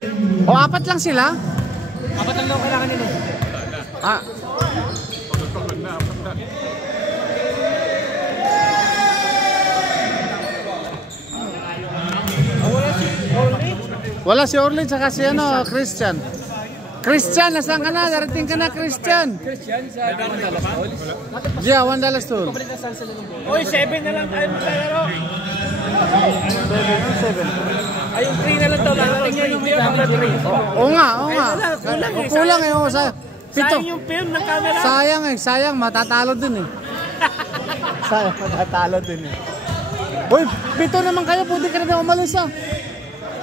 O, apat lang sila? Apat lang daw kailangan nila. Ah. Wala si Orly tsaka si ano, Christian. Christian, nasaan ka na? Darating ka na, Christian. Christian, sa $1 tolls. Yeah, $1 toll. Oy, 7 na lang tayo maglalaro. 7. Ay, yung 3 na lang daw. Lalating niya yung number 3. Oo nga, oo nga. Kulang eh. Sayang yung film ng camera. Sayang eh, sayang. Matatalo din eh. Sayang, matatalo din eh. Uy, 7 naman kayo. Pwede ka na umalis ah.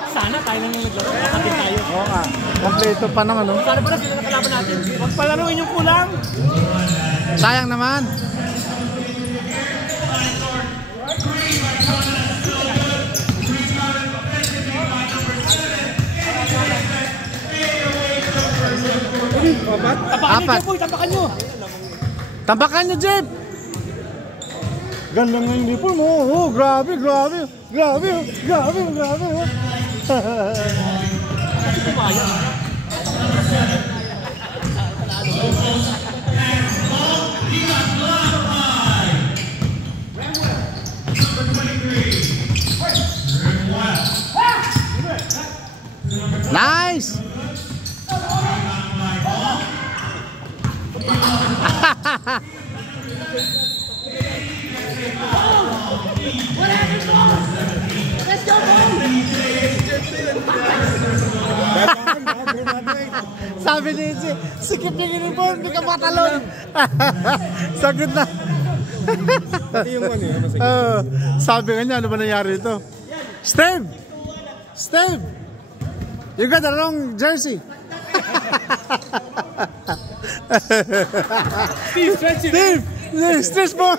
Sana tayo nang naglaro. Kapatid tayo. Oo nga. Kompleto pa naman oh. Sana pala sila nakalaban natin. Huwag palaruin yung kulang. Sayang naman. Tapakan nyo, boy. Tapakan nyo. Tapakan nyo, Jeep. Ganda nga yung uniform mo. Oh, grabe, grabe. Grabe, grabe, grabe. Nice. Let's go, Sabi ni Iji, sikip yung uniform, hindi ka matalon. Sagot na. Pati yung ano yun. Sabi nga niya, ano ba nangyari ito? Steve! Steve! You got the wrong jersey. Steve! Stretch more!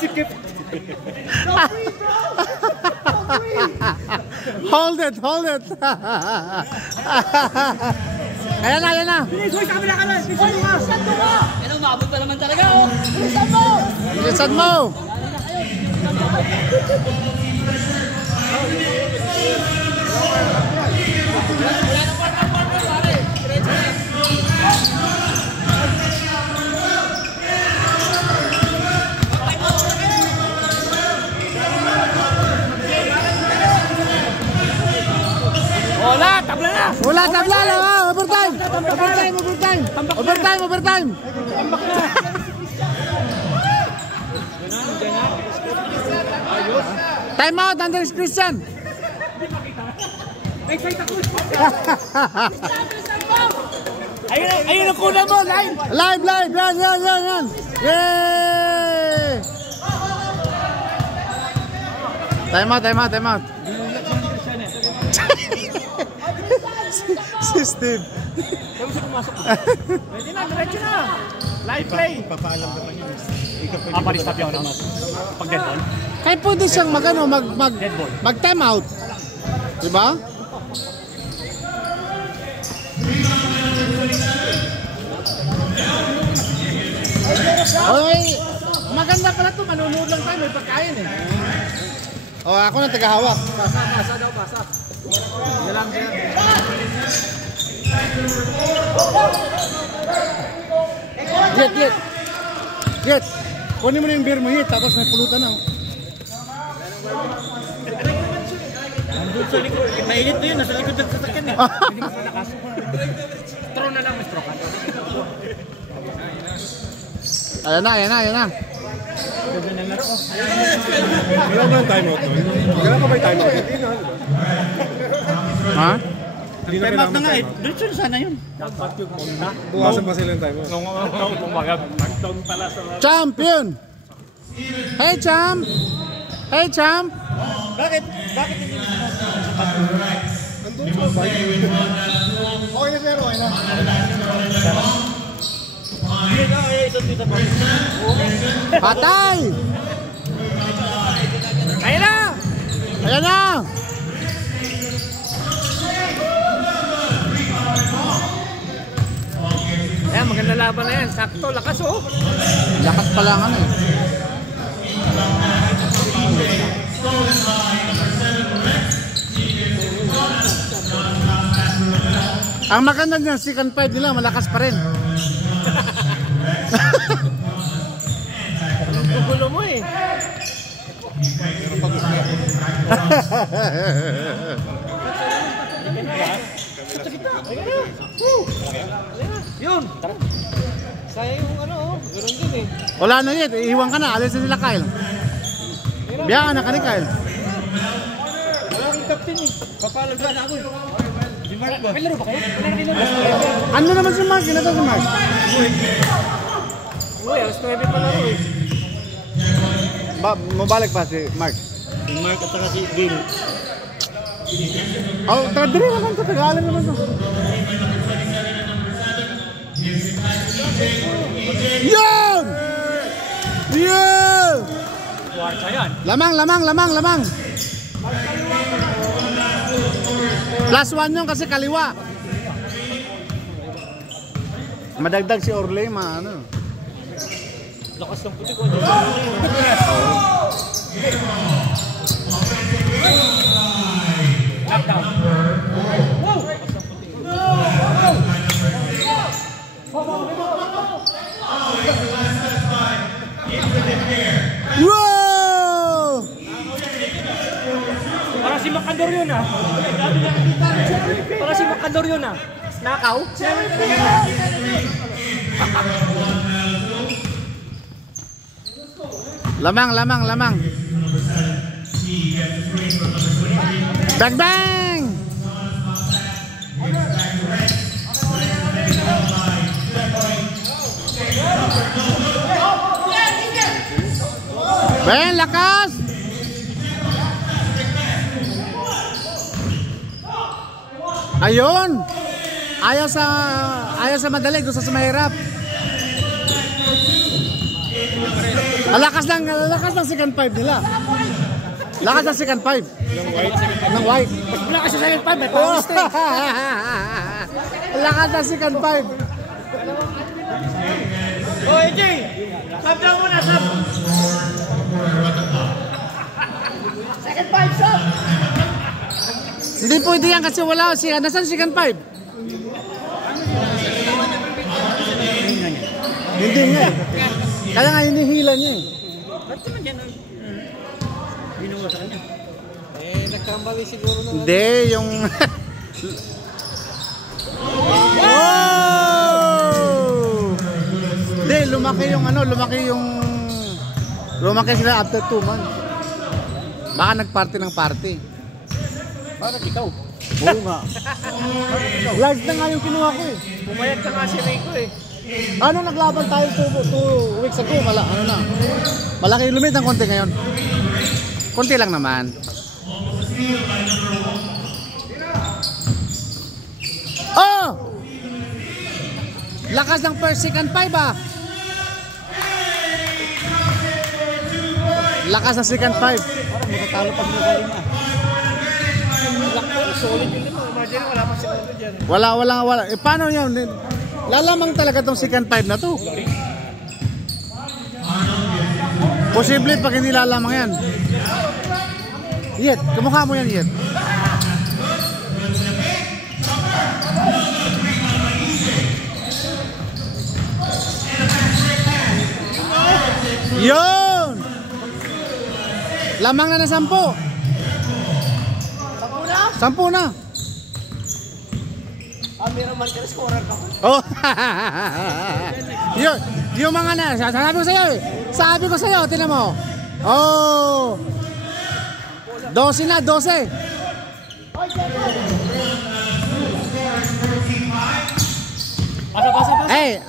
Sikip. Hold it, hold it. Ayan na, ayan na. Bilis, boy, sa kabila ka na. Bilisan mo ka. Ano, maabot pa naman talaga, oh. Bilisan mo. Bilisan mo. Wala, tabla na! Wala, tabla na! Overtime! Overtime, overtime! Overtime, overtime! Tambak na! Time out, Andres Christian! Excited ako! Ayun ang kuna mo, live! Live, live! Yan, yan, yan, yan! Yay! Time out, time out, time out! Si Steve. Sabi siya pumasok. Pwede na, diretso na. Live play. Papaalam naman yun. Papalis-tap yun naman. Pag dead ball. Kaya pwede siyang mag time out. Diba? Okay. Maganda pala ito. Manunood lang tayo. May pagkain eh. O, ako na tagahawak. Pasa daw, pasa. Dalang dyan. Get, get. Get. Kunin mo na yung beer mo, hit. Tapos may pulutan na. Nandun sa likod. Mainit na yun. Nasa likod ng sasakyan eh. Hindi mas malakas. Straw na lang, may straw ka. Ayan na, ayan na, ayan na. Wala ba yung timeout doon? Wala pa ba yung timeout? Hindi na. Ha? Timeout na nga eh. Diretso na sana yun. Dapat yung muna. Buwasan pa sila yung timeout. Nag-down pala sa... Champion! Hey, champ! Hey, champ! Bakit? Bakit hindi mo Andun sa bike. Okay na sir, okay na. Hindi na, isang dito pa. Patay! Ayan na! Ayan na! Ayan, maganda laban na yan. Sakto, lakas oh. Lakas pala nga eh. Ang maganda niyan, second 5 nila, malakas pa rin. Gugulo mo eh. Yun. Saya yung ano, ganoon din eh. Wala na yun, iiwan ka na, alis na sila Kyle. Biya ka na ka ni Kyle. Wala akong captain eh. Papalag na ako eh. Si Mark ba? May laro ba kayo? Ano naman si Mark? Ginagawa si Mark? Uy, alas 9 pa laro eh. Mabalik pa si Mark. Si Mark at saka si Bill. Oh, taga-diri naman to, taga-alam naman to. Yun! Yun! Kwarta yan. Lamang. +1 yun kasi kaliwa. Madagdag si Orley, ano. Lakas ng puti ko. Lockdown. Wow! Wow! Parang si Macador yun ah. Parang si Macador yun ah. Nakaw? Lamang. Bang bang! Ben, lakas! Ayun! Ayaw sa madali, gusto sa mahirap. Lakas ng second 5 nila. Lakas ng second 5. Ng white. Wala ka sa second 5, may pawis na eh. Lakas ng second 5. Oh, AJ! Sub down muna, sub! Second 5, sub! Hindi pwede yan kasi wala siya. Nasaan second 5? Hindi nga. Kaya nga hinihila niya eh. Ba't naman yan? Binuwa sa kanya. Eh, nagkambali siguro na. Hindi, yung... Oh! Hindi, lumaki sila after 2 months. Baka nagparty ng party. Parang ikaw. Oo nga. Large na nga yung kinuha ko eh. Pumayag ka nga si Rico eh. Ano naglaban tayo 2 weeks ago? Malaki yung lumit ng konti ngayon. Konti lang naman. Oh! Lakas ng first, second 5 ah. Lakas ng second 5. Parang matatalo pag magaling na. Lakto, solid yun mo. Imagine, wala pa siguro dyan. Wala. Eh paano yun? Lalamang talaga tong second 5 na to. Posible pag hindi lalamang yan. Yet, kamukha mo yan, Yet. Yun! Lamang na 10. 10 na. Meron man ka na scorer ka. Oh. yung mga na, sabi ko sa'yo, tinan mo. Oh. 12 na, 12. Pasa. Hey,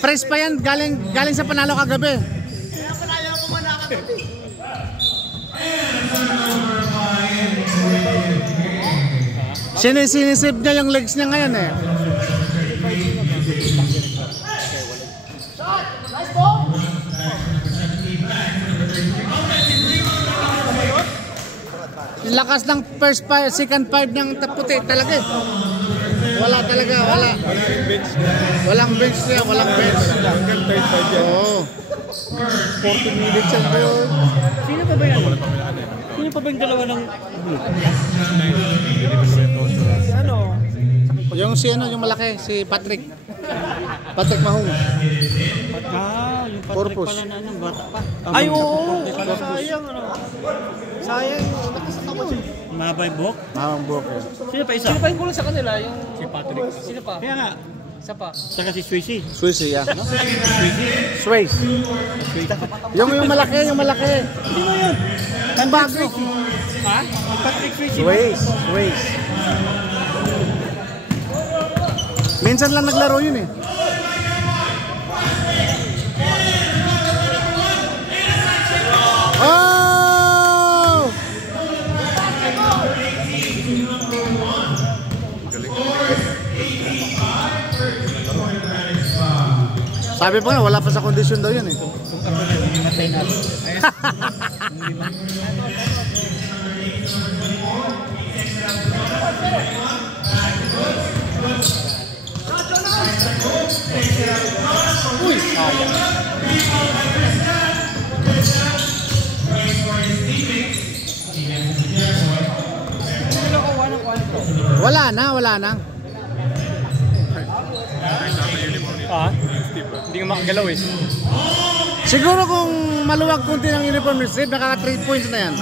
fresh pa yan, galing sa panalo kagabi. Kaya panalo mo man nakagabi. Sinisip niya yung legs niya ngayon eh. Lakas ng first 5, second 5 ng puti talaga eh. Wala talaga, wala. Walang bench niya, walang bench. Oo. 40 minutes yan kayo. Sino pa ba yan? Sino pa ba yung dalawa ng blue? Ano? Yung si ano, yung malaki, si Patrick. Patrick Mahong. Yung Patrick Purpose. pala na anong bata pa. Ay, oo. Sayang, ano. Sayang, nakasama siya. Mahaba yung buhok? Mahong buhok yun. Sino pa isa? Sino pa yung kulang sa kanila? Yung... Si Patrick. Sino pa? Kaya nga. Isa pa. Saka si Swayze. Swayze, yeah. Swayze. Yung malaki, yung malaki. Sino yun? Ang bago. Ha? Patrick Swayze. Swayze. Minsan lang naglaro yun eh. Oh! Sabi pa nga, wala pa sa kondisyon daw yun eh. Kung ako na hinimatay na. Uy, sayang. Wala na. Ah? Hindi nga makagalaw eh. Siguro kung maluwag konti ng uniform ni Steve, nakaka 3 points na yan.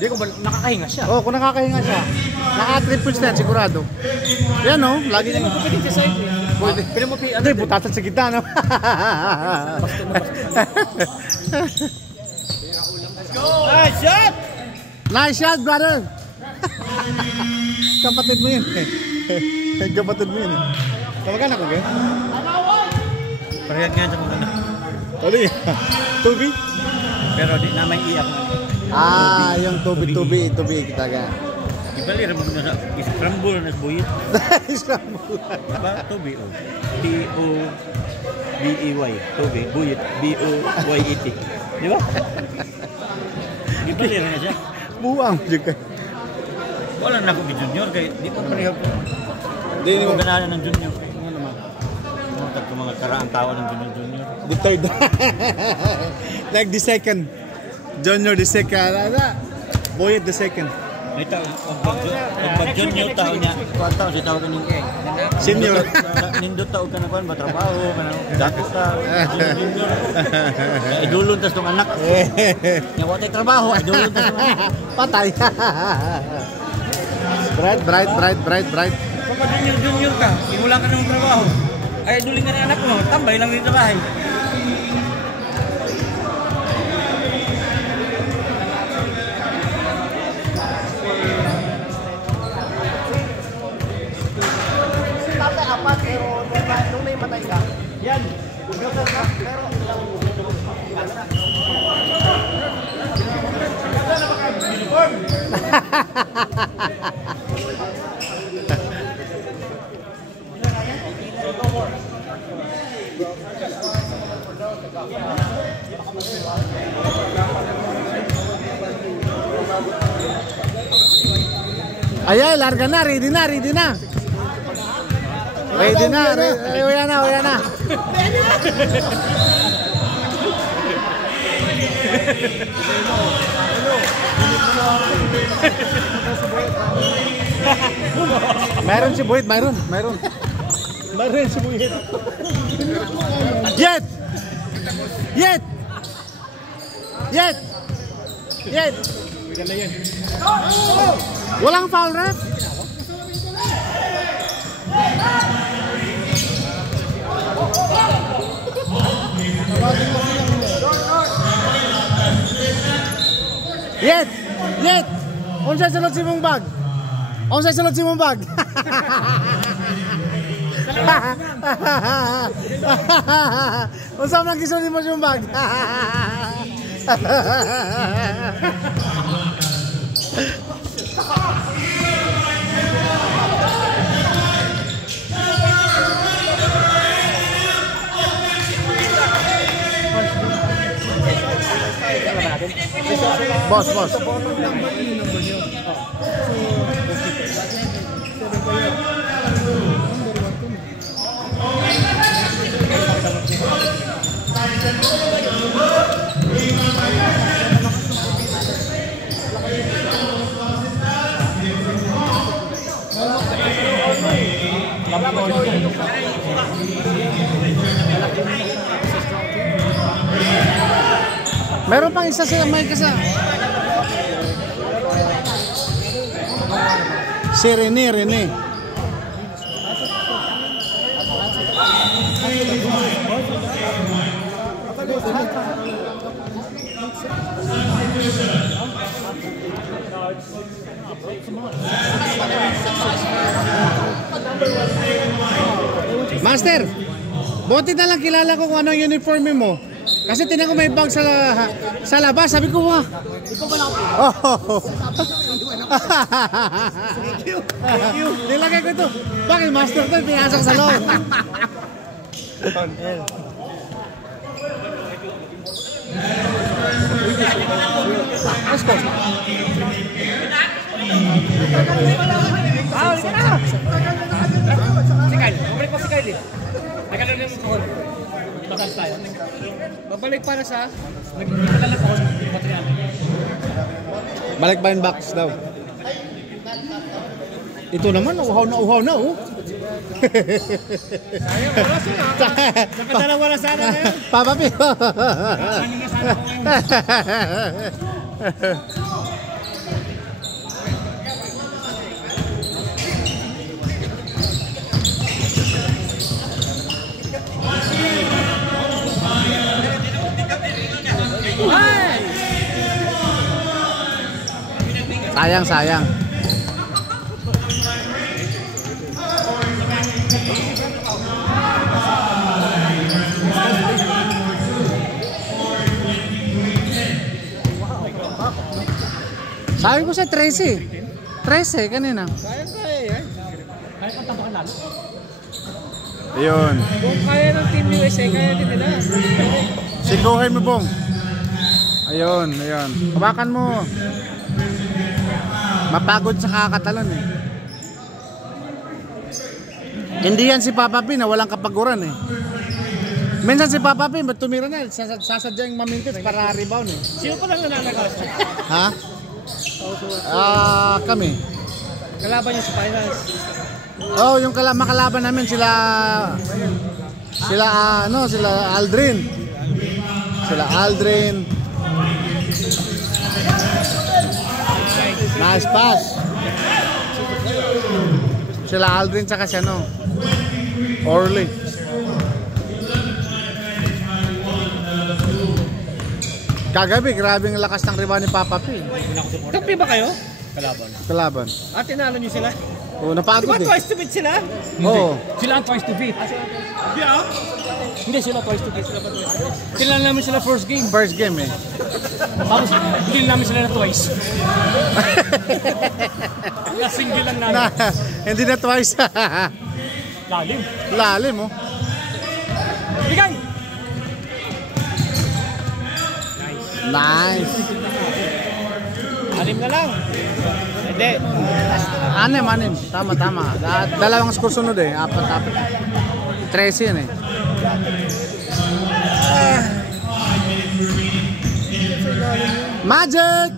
Hindi ko ba nakakahinga siya? Oh, kung nakakahinga siya, nakaka 3 points na yan, sigurado. Yan oh, lagi Hindi na. mo pwede sa side eh. Pwede. Pwede mo pwede. Hindi, butasan sa gitna, no? Ah, shot! Nice shot, brother! Kapatid mo yun eh. Kapatid mo yun eh. Kamagana ko ba? Parehag nga sa mga anak. Tuloy. Tubi? Pero di na may iyak. Ah, yung tubi kita ka. Ibali rin mo na sa scramble na buyit. Scramble. Ba? Toby o. T-O-B-E-Y. Toby. Buyit. B-O-Y-E-T. Di ba? Ibali rin na siya. Buwang juga. Wala na ako junior kaya di pa parehag ko. Hindi Hindi ko ganahan ng junior. Ano naman? Mga karaang tawa ng junior. The third. Like the second. Junior the second. Boyet the second. May tao, pag junior tao niya, kuwan tao siya tawag ng Senior. Nindot tao ka na kuwan, matrabaho, dato ka, junior. Iduluntas tong anak. Nga tayo trabaho, iduluntas tong anak. Patay. Bright. Kapag junior ka, wala ka ng trabaho, ay idulin ka ng anak mo, tambay lang dito sa bahay. Nung naimatay ka, yan. Pero Ayan, larga na, ready na. Ready na, uya na. Meron si Boyd, meron. Meron si Boyd. Yet. Walang foul, ref. Yet. Unsay sulod si mong bag? Unsa man gisulod mo si mong bag? Boss. Meron pang isa sila may kasa. Si Rene. Master, buti na lang kilala ko kung ano yung uniform mo. Kasi tinan ko may bag sa labas. Sabi ko, wah. Ikaw ba lang? Oh. Thank you. Nilagay ko ito. Bakit master ito? Pinasok sa loob. Let's go. Si Kyle, babalik pa si Kyle eh. Nagkaroon ng kahon. Batas tayo. Babalik para sa nagkaroon ng kahon. Balik ba yung box daw? Ito naman, uhaw na oh. Sayang, wala sila. Nakadalawa na sana na yun. Papa P. Ano na sana ko ngayon. Sayang. Sabi ko sa 13 kanina. Kaya kang tapakan lalo. Ayun. Kung kaya ng Team USA, kaya din nila. Siguhin mo, Bong. Ayun. Hawakan mo. Mapagod sa kakatalon eh. Hindi yan si Papa P na walang kapaguran eh. Minsan si Papa P tumira na, sasadyang mamintis para rebound eh. Sino pa lang nananagas? Ha? Kami. Kalaban niya sa finals. Oh, yung makalaban namin sila Aldrin. Nice pass. Sila Aldrin tsaka si Orly. Kagabi, grabe ang lakas ng riba ni Papa P. Kapi ba kayo? Kalaban. At tinalo niyo sila? Oh, napagod Diba eh. twice to beat sila? Oo. Sila ang twice to beat. Hindi sila twice to beat. Sila namin sila first game. First game eh. Tapos hindi namin sila na twice. Single lang namin. Hindi na twice. Lalim oh. Bigay! Nice. Anim na lang. Hindi. Anim. Tama. Dalawang score sunod eh. 4. 13 yan eh. Magic!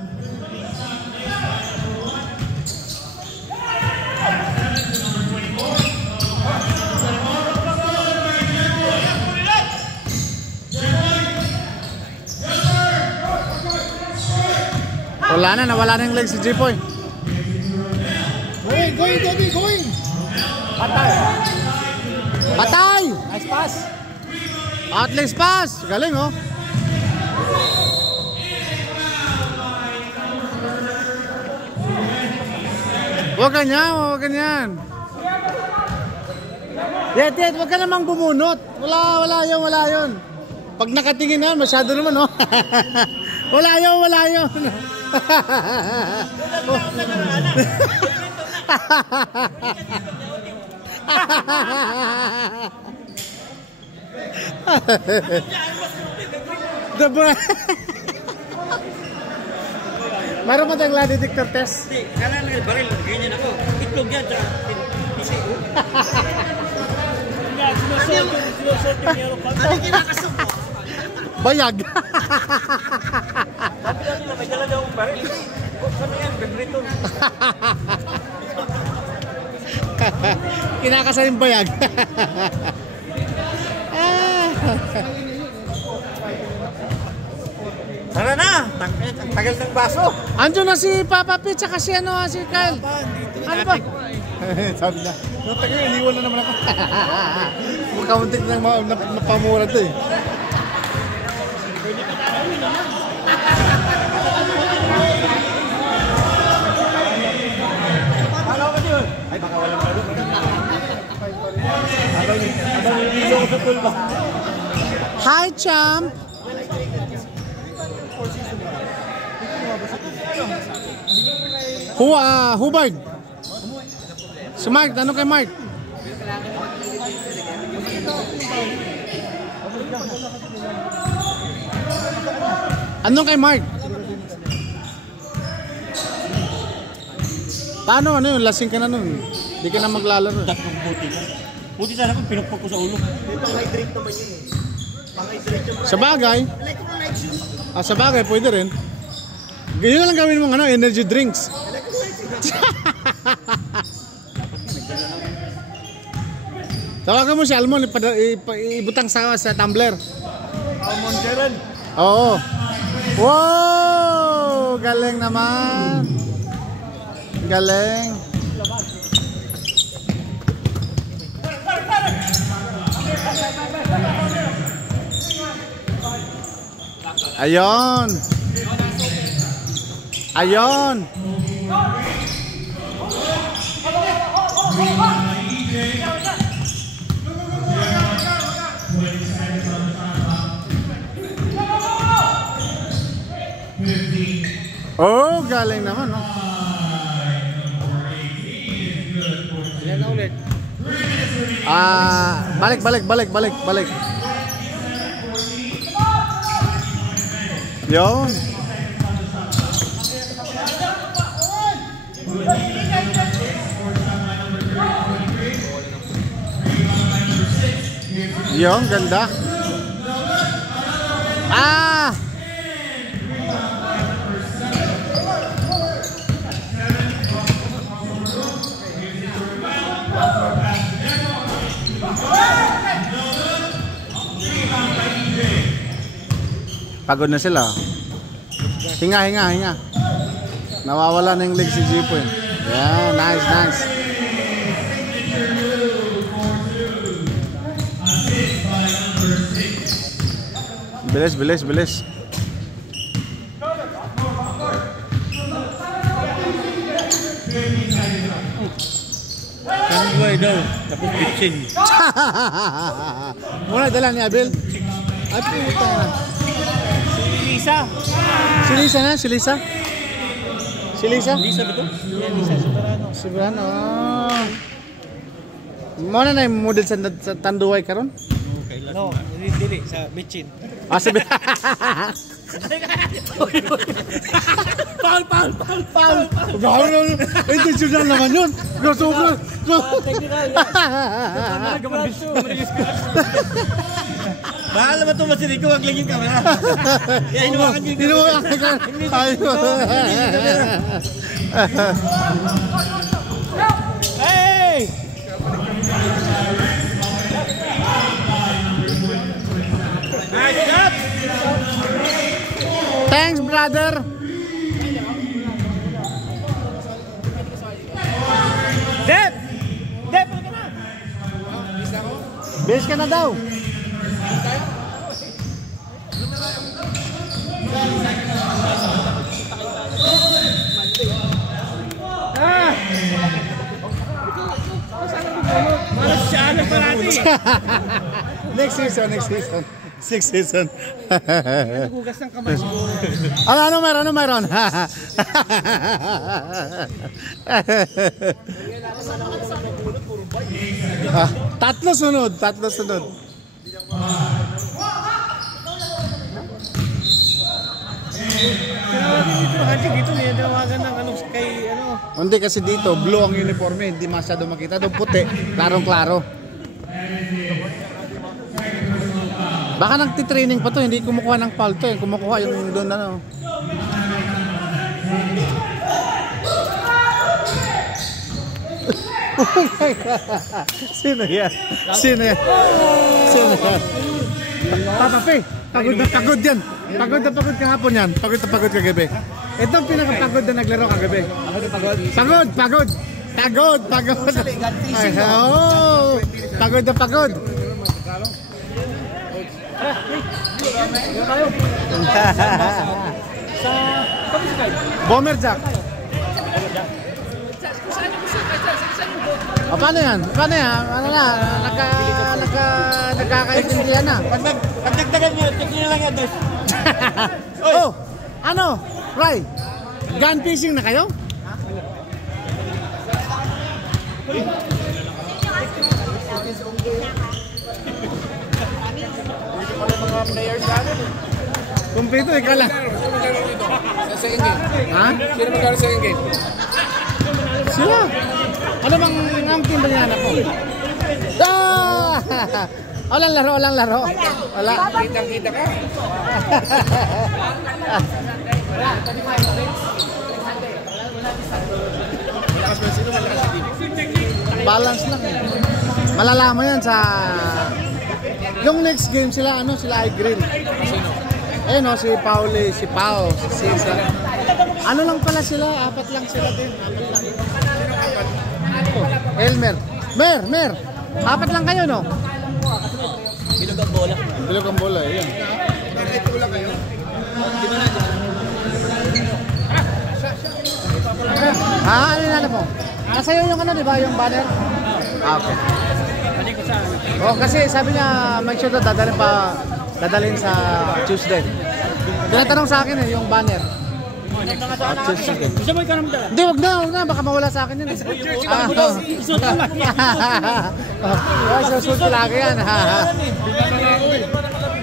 Nawala na yung leg si Jipoy. Going! Patay! Nice pass. Outlays pass! Galing oh. Huwag ganyan. Yet, huwag ka namang bumunot. Wala yun. Pag nakatingin na, masyado naman oh. Wala yun. Mayroon pa tayong lie detector test. Hindi, kailangan ng baril. Ganyan ako. Itlog yan. Pisi. Ano kinakasok mo? Bayag. Sabi natin na may dala daw ang baril. Sabi yan, Benriton. Kinakasal yung bayag. Tara na! Tagal ng baso! Andiyo na si Papa P, tsaka si ano, si Kyle. Ano ba? Sabi niya, tagal, iniwan na naman ako. Makauntik na napamura to eh. Ay, baka walang lalo. Habang nililo ko sa pool ba? Hi, champ! Hubard? Si Mark, ano kay Mark? Ano kay Mark? Paano ano yun? Lasing ka na nun. Hindi ka na maglalaro. Tatlong puti ka. Puti sana kung pinukpok ko sa ulo. Pang-hydrate naman yun eh. Pang-hydrate yung Sa bagay, electrolytes yun. sa bagay, pwede rin. Ganyan lang gawin mong ano, energy drinks. Tawagan mo si Almon, ibutang sa tumbler. Almon Gerald. Oo. Wow! Galing naman. Galing. Ayon. Ayon. Oh, galing naman, no? Yan na ulit. Balik. Yun. Yun, ganda. Ah! Pagod na sila. Hinga. Nawawala na yung leg si Jipo eh. Yeah, nice. Bilis. Kanbuay daw. Tapos bitchin. Muna dala ni Abel. At puta na. Lisa. Si Lisa? Lisa ba ito? Si Brano. Muna na yung model sa Tanduay karon? No, dili sa Michin. Sabi. Paul. Gawin intentional naman yun. Sobra. Mahal naman ito masiriko. Wag lang yung kamera. Kaya hinuwakan yung kamera. Hey! Nice shot! Thanks, brother. Dep, Base ka na daw. malas siya na parati. Next season. Next season. Nagugas ng kamay siguro. Ano meron? Tatlo sunod. Dito may tawagan ng ano kay ano. Hindi kasi dito blue ang uniforme, hindi masyado makita. Doon puti, klarong-klaro. Baka nagtitraining pa to, hindi kumukuha ng foul to, kumukuha yung doon ano. Sino yan? Papa P. Pagod na pagod yan. Pagod na pagod kahapon yan. Pagod na pagod kagabi. Ito ang pinakapagod na naglaro kagabi. Pagod, pagod. Pagod, pagod. Ay, oh, pagod na pagod. Bomber Jack. O, paano yan? Paano yan? Ano na? Nagkakaintindihan na. Pagdagdagan nyo, tignan nyo lang yung address. Oh, ano? Ray, gun fishing na kayo? Kumpleto, ikaw lang. Sa second game. Ha? Sino magkano sa second game? Sila. Ano bang ang team ba niya anak mo? Ah! Walang laro, walang laro. Wala. Kitang-kita ka. Balance lang eh. Malalaman yan sa... Yung next game sila, ano, sila I-Grill. Eh no, si Pauli, si Pao, si Cesar. Ano lang pala sila, apat lang sila din. Elmer. Mer. Apat lang kayo, no? Bilog ang bola. Bilog ang bola, yan. Bakit wala kayo? Ano yung mo? Nasa iyo yung ano, di ba? Yung banner? Ah, okay. Oh, kasi sabi niya, make sure na dadalhin sa Tuesday. Tinatanong sa akin eh, yung banner. Tuesday. Gusto mo ikaw naman dala? Hindi, wag na. Baka mawala sa akin yun eh. Susunod lagi yan.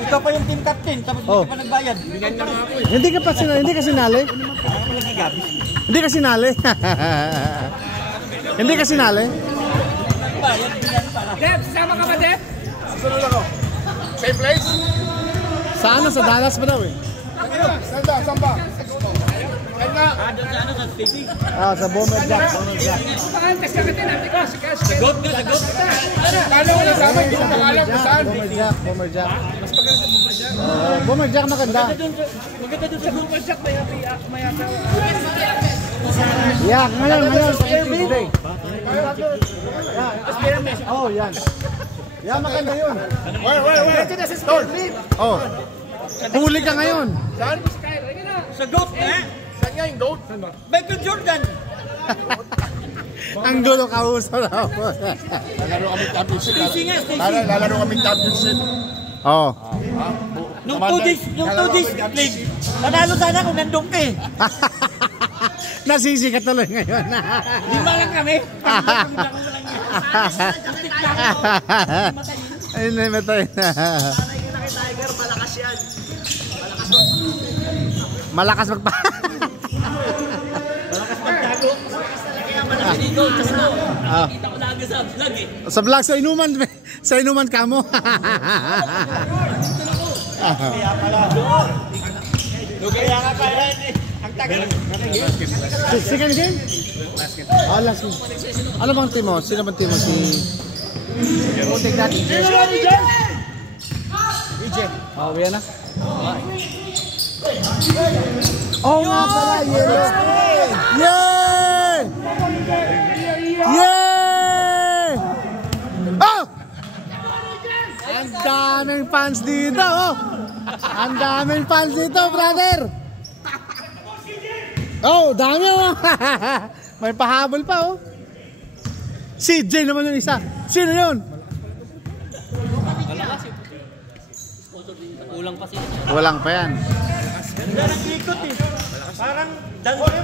Ikaw pa yung team captain, tapos hindi ka pa nagbayad. Hindi ka sinali? Hindi ka sinali? Hindi ka sinali? Deb, sasama ka ba, Deb? Sunod ako. Same place? Sa ano? Sa Dallas ba daw eh? Saan ba? Ayun nga. Sa Bomber Jack. Saan? Test ka natin. Sagot ka. Paano ko nasama? Hindi ko makalam kung saan. Bomber Jack. Bomber Jack maganda. Maganda dun sa Google Jack. May Yeah, ngayon sa Tuesday. Oh, yan. Yan, maganda yun. Wait. Ito na si Stone. Oh. Huli ka ngayon. Saan? Sagot eh! Saan nga yung goat? Michael Jordan! Ang gulo kauso na ako. Lalaro kami championship. Stacy. Lalaro kami championship. Oh. Nung 2 days league, nanalo sana kung nandun ka eh. Nasisi ka tuloy ngayon. 5 lang kami. Ayun na, matay na. Tiger, malakas yan. Malakas magpa... Malakas magtago. Kaya malaki dito. Kita ko lagi sa vlog eh. Sa vlog, sa inuman ka mo. Kaya pala. Kaya nga pala eh. Ang tagal. Second game? Oh, last game. Ano bang team mo? Sino bang team mo? Take that. Oh, yan na. Oh, nga pala, yellow. Yay! Yay! Oh! Ang daming fans dito, oh! Ang daming fans dito, brother! Oh, dami, oh! May pahabol pa, oh! CJ naman yung isa. Sino yun? Kulang pa siya. Walang pa yan. Ganda ng ikot eh. Parang dancer.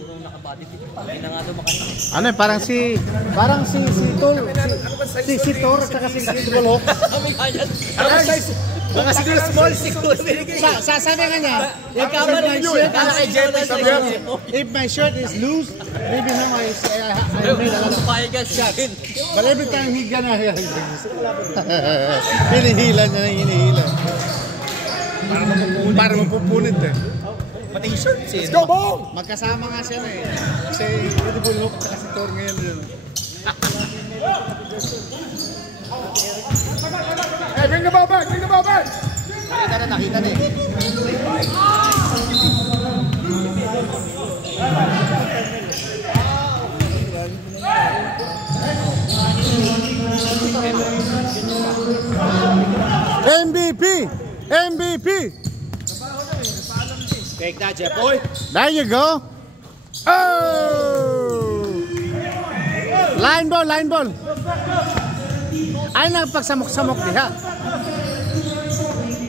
Puro nakabody fit. Hindi na nga daw makasama. Ano eh, parang si Tol. Si Tor at saka si Incredible Hulk. Baka siguro small siguro. Sabi nga niya, if my shirt is loose, maybe no, I made a lot of Payagan siya. but every time he gonna hinihila niya na hinihila. Para mapupunit eh. Pati yung shirt siya. Let's go, Bong! Magkasama nga siya eh. Si Incredible Hulk at si Thor ngayon yun. Bring the ball back, bring the ball back. Nakita na eh. MVP! MVP! Take that, Jeff boy. There you go. Oh! Line ball, line ball. Ay, nagpagsamok-samok diha.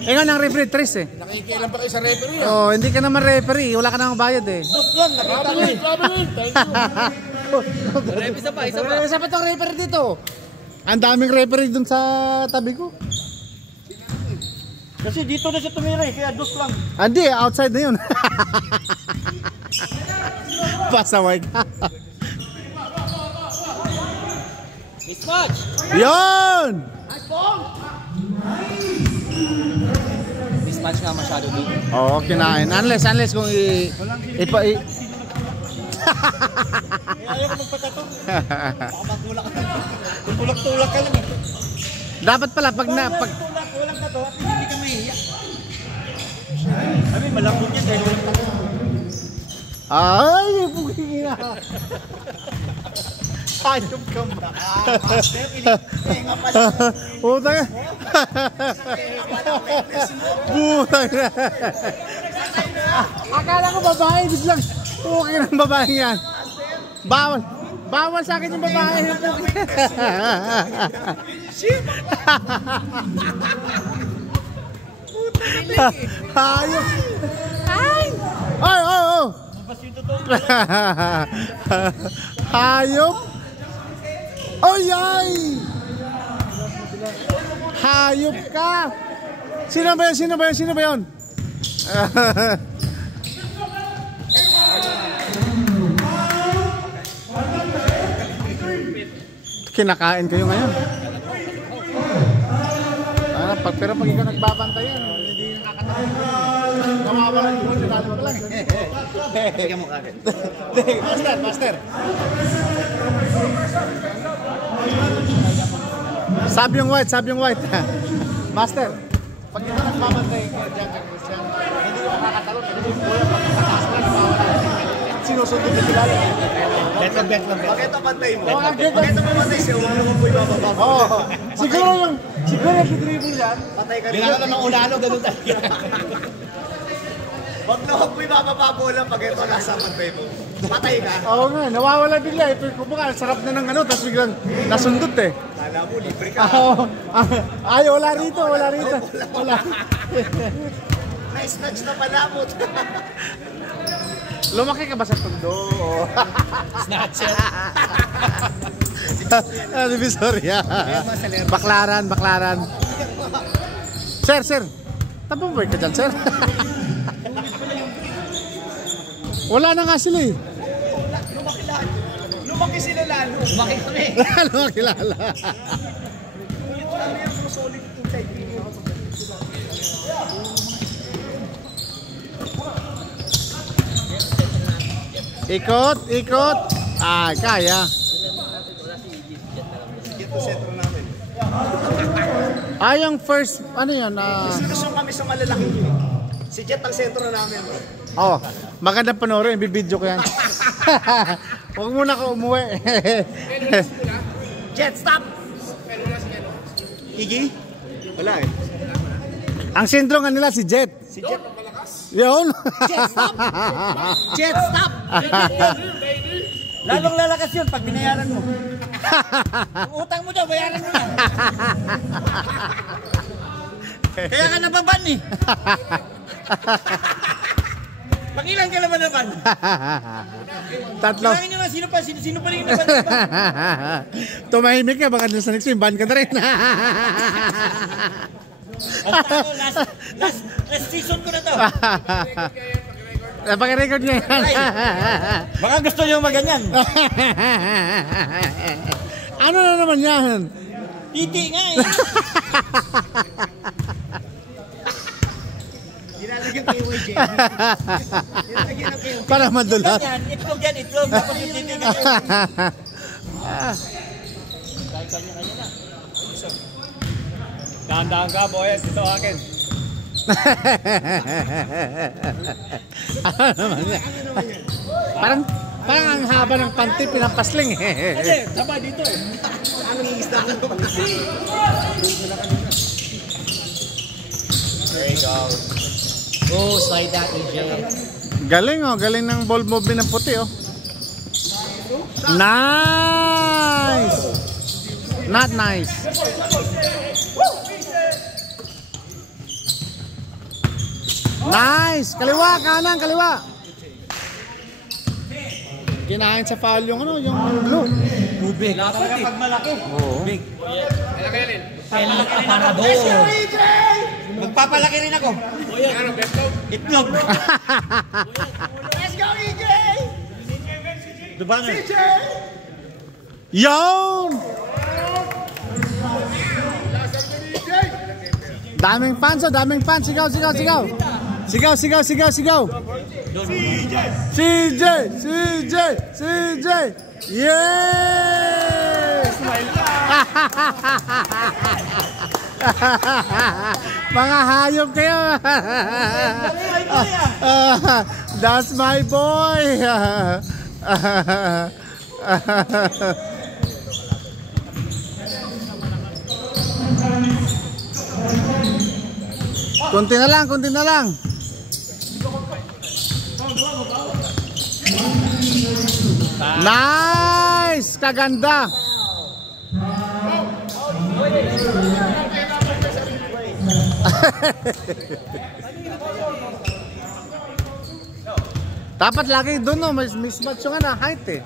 Ingon ang referee, Tris eh. Nakikialam pa kayo sa referee. Oh, hindi ka naman referee. Wala ka namang bayad eh. Yan, nakita ko eh. Thank you. Isa pa. Isa pa tong referee dito. Ang daming referee dun sa tabi ko. Kasi dito na siya tumira eh, kaya dos lang. Hindi, outside na yun. Pasaway ka. Mismatch! Yun! Mismatch nga masyado dito. Oo, kinain. Unless kung Kaya ayaw ko magpatato. Baka magtulak ka. Tutulak-tulak ka lang eh. dapat pala pag Walang tato at hindi ka mahihiya. Sabi, malambot yan dahil walang tato. ay, pugina. Ayop ka ba? Nga pala. Putang. Putang. Akala ko babae, biglang okay ng babae yan. Bawal sa akin yung babae. Hayop. Ay! Ay, oh. Hayop. Oy, ay! Hayop ka! Sino ba yun? Kinakain kayo ngayon. Pero pag ikaw nagbabantay yan, hindi nakakatawa. Namawala yung dito pa lang. Tingnan mo kagad. Master. Sabi yung white. Master, pag ito nagbabantay ka dyan kay Christian, hindi ko nakakatalon. Hindi ko kuya pag nakataas na bawala. Sinusunod na kilala. Bet lang. Pag ito pantay mo. Pag Pag ito pantay siya, huwag naman po ibababa. Oo. Siguro yung dribble yan. Patay ka rin. Bilangan naman unalo, ganun talaga. Huwag na huwag mo ibababa bola pag ito nasa pantay mo. Patay ka. Oo nga, nawawala bigla. Ito yung kumbaga, sarap na ng ano, tapos biglang nasundot eh. Kala mo, libre ka. Ay, wala rito. Wala. Na-snatch na palamot. Lumaki ka ba sa tundo? Snatcher. Divisoria. Baklaran. Sir. Tapuboy ka dyan, sir. Wala na nga sila eh. Lumaki sila lalo. Lumaki kami. Lalo kilala. Ikot. Ah, kaya. Ito sentro namin. Yung first, ano yun? Gusto kami sa malalaking yun. Si Jet ang sentro namin. Oh, maganda panoorin, bibidyo ko yan. Huwag muna ka umuwi. Jet, stop! Iggy? Wala eh. Ang sentro nga nila si Jet. Si Jet ang malakas. Yun. Jet, stop! Lalong lalakas yun pag binayaran mo. Ang utang mo daw, bayaran mo na. Kaya ka nababan eh. Pangilan ka naman. Tatlo. Kailangan nyo nga, sino pa rin naban? Tumahimik ka, baka sa next ban ka na rin. Last season ko na to. Pag-record niya yan. Baka gusto nyo maganyan. Ano na naman yan? Titi nga eh. Nilalagyan kayo yung Jamie. Nilalagyan kayo. Para madulas. Itlog yan. Tapos yung titi ganyan. Dahan-dahan ka, boy. Dito akin. Ano naman yan? Parang ang haba ng panty, pinampasling eh. Kasi, sabay dito eh. There you go. Oh, slide that, EJ. Galing oh, galing ng ball movement ng puti oh. Nice! Not nice. Nice! Kaliwa, kanan, kaliwa. Kinain sa foul yung ano, yung blue. Tubig. Talaga pag malaki. Oo. Tubig. Kailangan ka para doon. Magpapalaki rin ako. Itlog. Let's go, EJ! Diba nga? Yon! Daming fans oh, daming fans. Sigaw, sigaw, sigaw. Sigaw, sigaw, sigaw, sigaw. CJ! CJ! CJ! Yes! Mga hayop kayo. That's my boy. Konti na lang, konti na lang. Nice! Kaganda! Dapat lagi doon no, may mismatch yung ano, height eh.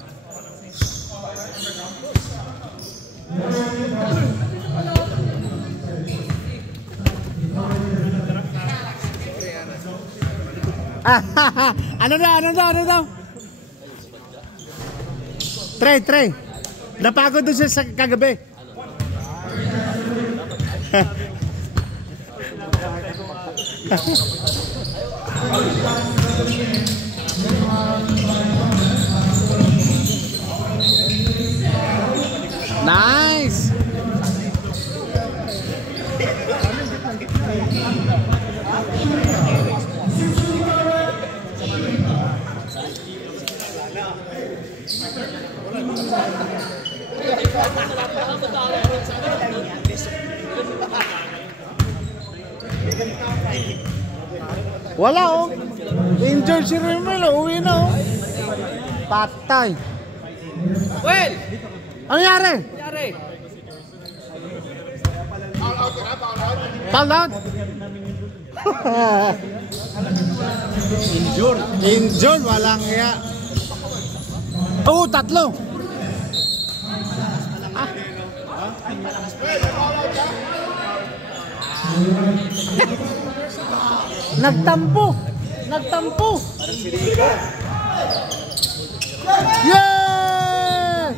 Ano daw? Try. Napagod doon siya sa kagabi. Nice. Wala oh. Injured si Rimel, uwi na oh. Patay. Well! Ano nangyari? Foul out? Injured, walang iya. Oh, tatlo. Ah. Nagtampo. Yeah!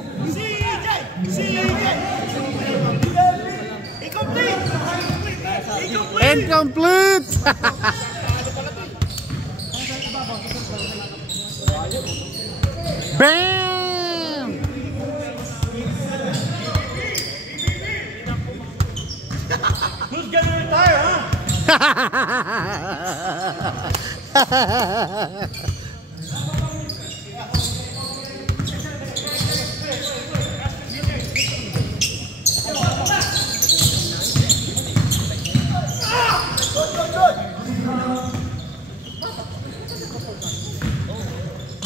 Incomplete! Bam! Who's gonna retire, huh?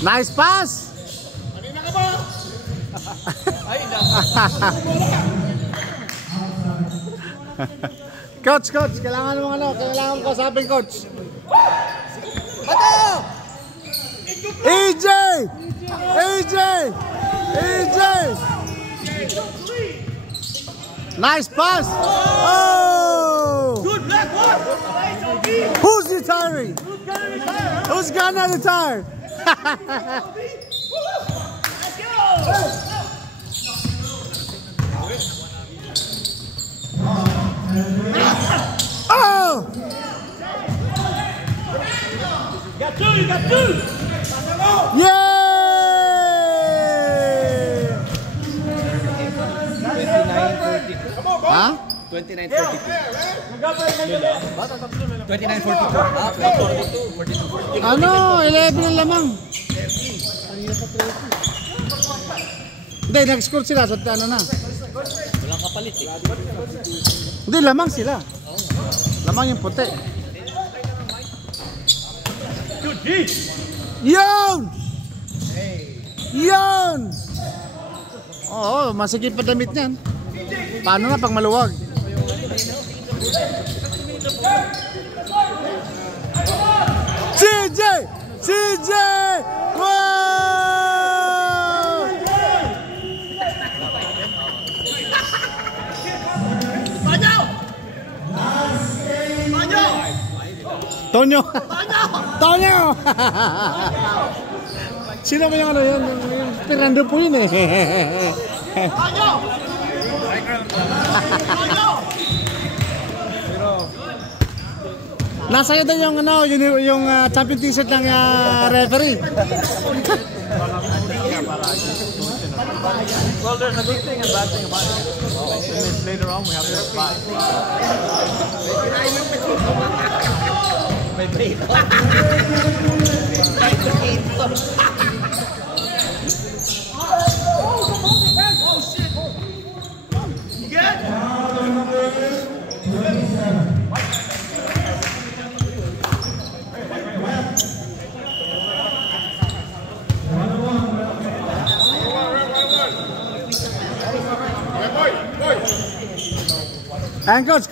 Nice pass! Coach, kailangan mo kailangan ko sabihin, coach. Bato! AJ! Nice pass! Oh! Good luck, what? Who's retiring? Who's gonna retire? Oh! You got two! Yeah! Ha? 29-42. Ano? 11 ang lamang. Hindi, nag-score sila sa ano na. Walang kapalit eh. Hindi, lamang sila. Lamang yung puti. Yun! Yun! Oo, masigit pa damit niyan. Paano na pag maluwag? CJ! CJ! Wow! Tonyo! Tonyo! Sino ba yung ano yan? Yung Fernando po yun eh. Nasa iyo daw yung ano, yung champion t-shirt ng referee. Well, there's a good thing and bad thing about it. Later on, we have to fight. Ayan, coach.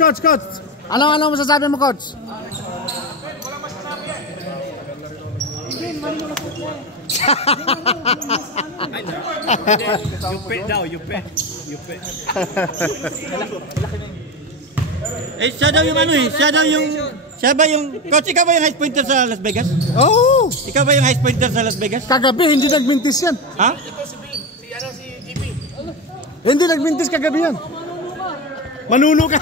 Ano masasabi mo, coach? You bet. Eh, siya daw yung ano eh. Siya ba yung... Coach, ikaw ba yung highest pointer sa Las Vegas? Oh! Ikaw ba yung highest pointer sa Las Vegas? Kagabi, hindi nagmintis yan. Ha? Hindi nagmintis kagabi yan. Manuno ka.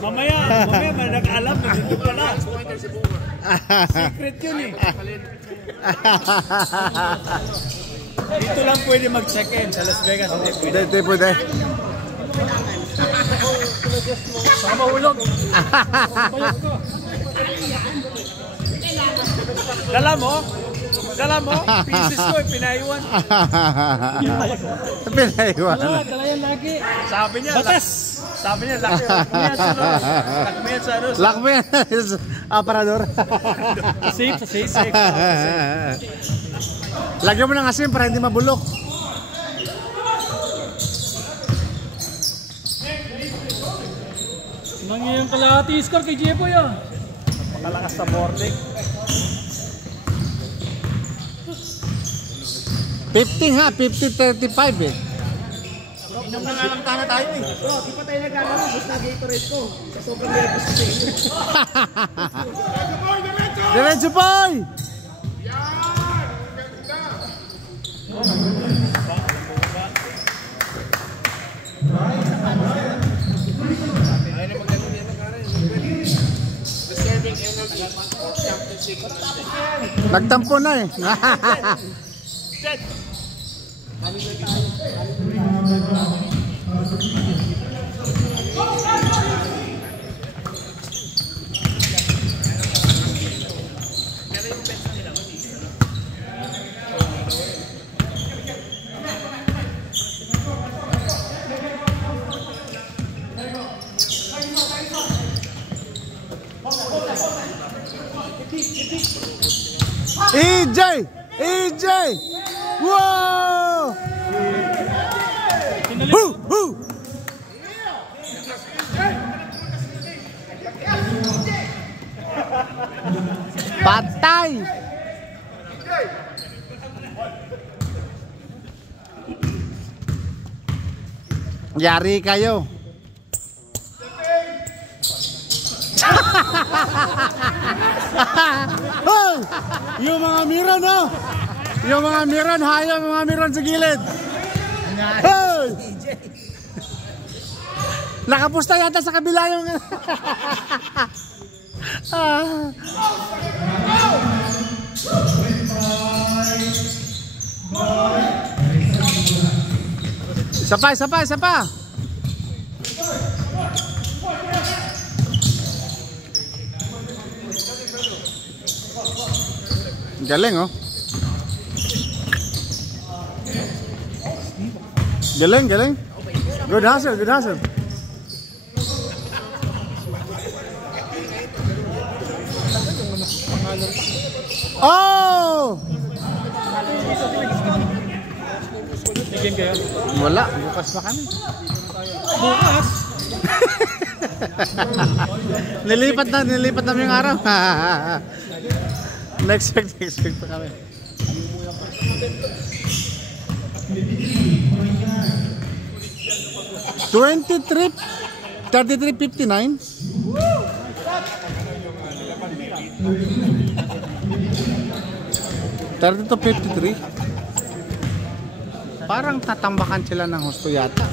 Mamaya nag-alam na dito pala. Secret yun eh. Dito lang pwede mag-check-in sa Las Vegas. Hindi pwede. Saka mahulog. Dala mo, pieces ko, pinaiwan. Pinaiwan. Dala yan lagi. Sabi niya, batas. Sabi niya, lakmiyan sa ano. Lakmiyan. Aparador. Safe. Lagyan mo ng asin para hindi mabulok. Mangyayang kalahati score kay Jeboy ah. Makalakas sa boarding. 50 ha, 50-35 eh. Inom na nga lang tana tayo eh. Bro, di pa tayo nagkakaroon. Gusto na Gatorade ko. Sa sobrang nervous ko sa inyo. Diretso boy! Nagtampo na eh. EJ! Wow! Hoo! Patay! Yari kayo. Oh! Yung mga miron, oh! Yung mga miron, hayang mga miron sa gilid. Hey! Nakapusta yata sa kabila yung... Isa pa. Galing, oh. Galing, galing. Good hustle, good hustle. Oh! May game kayo? Wala, bukas pa kami. Bukas? nilipat na yung araw. next week pa kami. $23.59. 32.53. Parang tatambakan sila ng husto yata.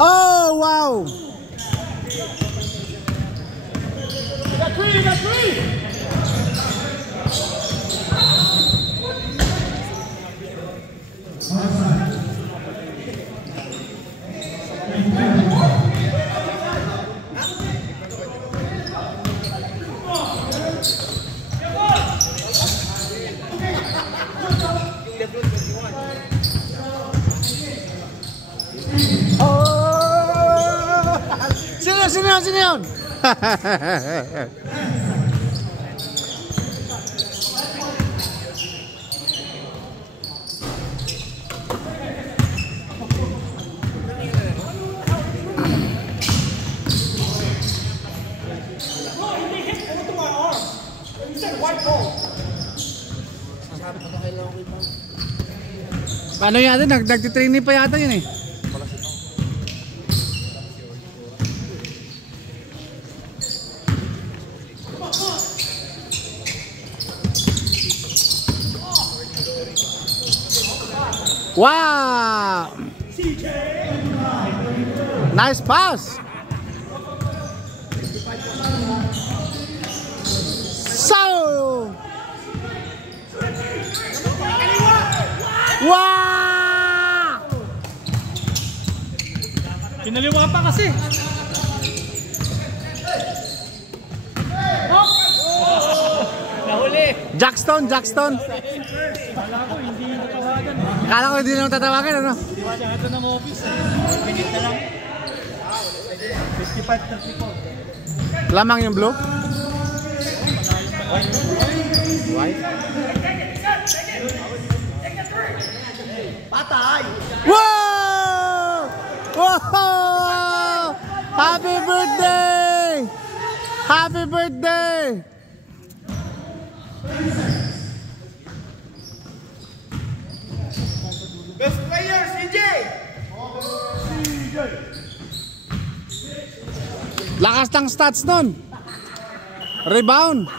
Oh, wow! You got three! Sino yun? Paano yata? Nagtitraining pa yata yun eh. Wow! Nice pass! So! Wow! Pinaliwa pa kasi. Nahuli. Jackstone. Akala ko hindi naman tatawagan, ano? Ito ng office. Minute na lang. 55-34. Lamang yung blue? White? Patay! Wow! Wow! Happy birthday! Happy birthday! Best player, CJ! Lakas ng stats nun. Rebound.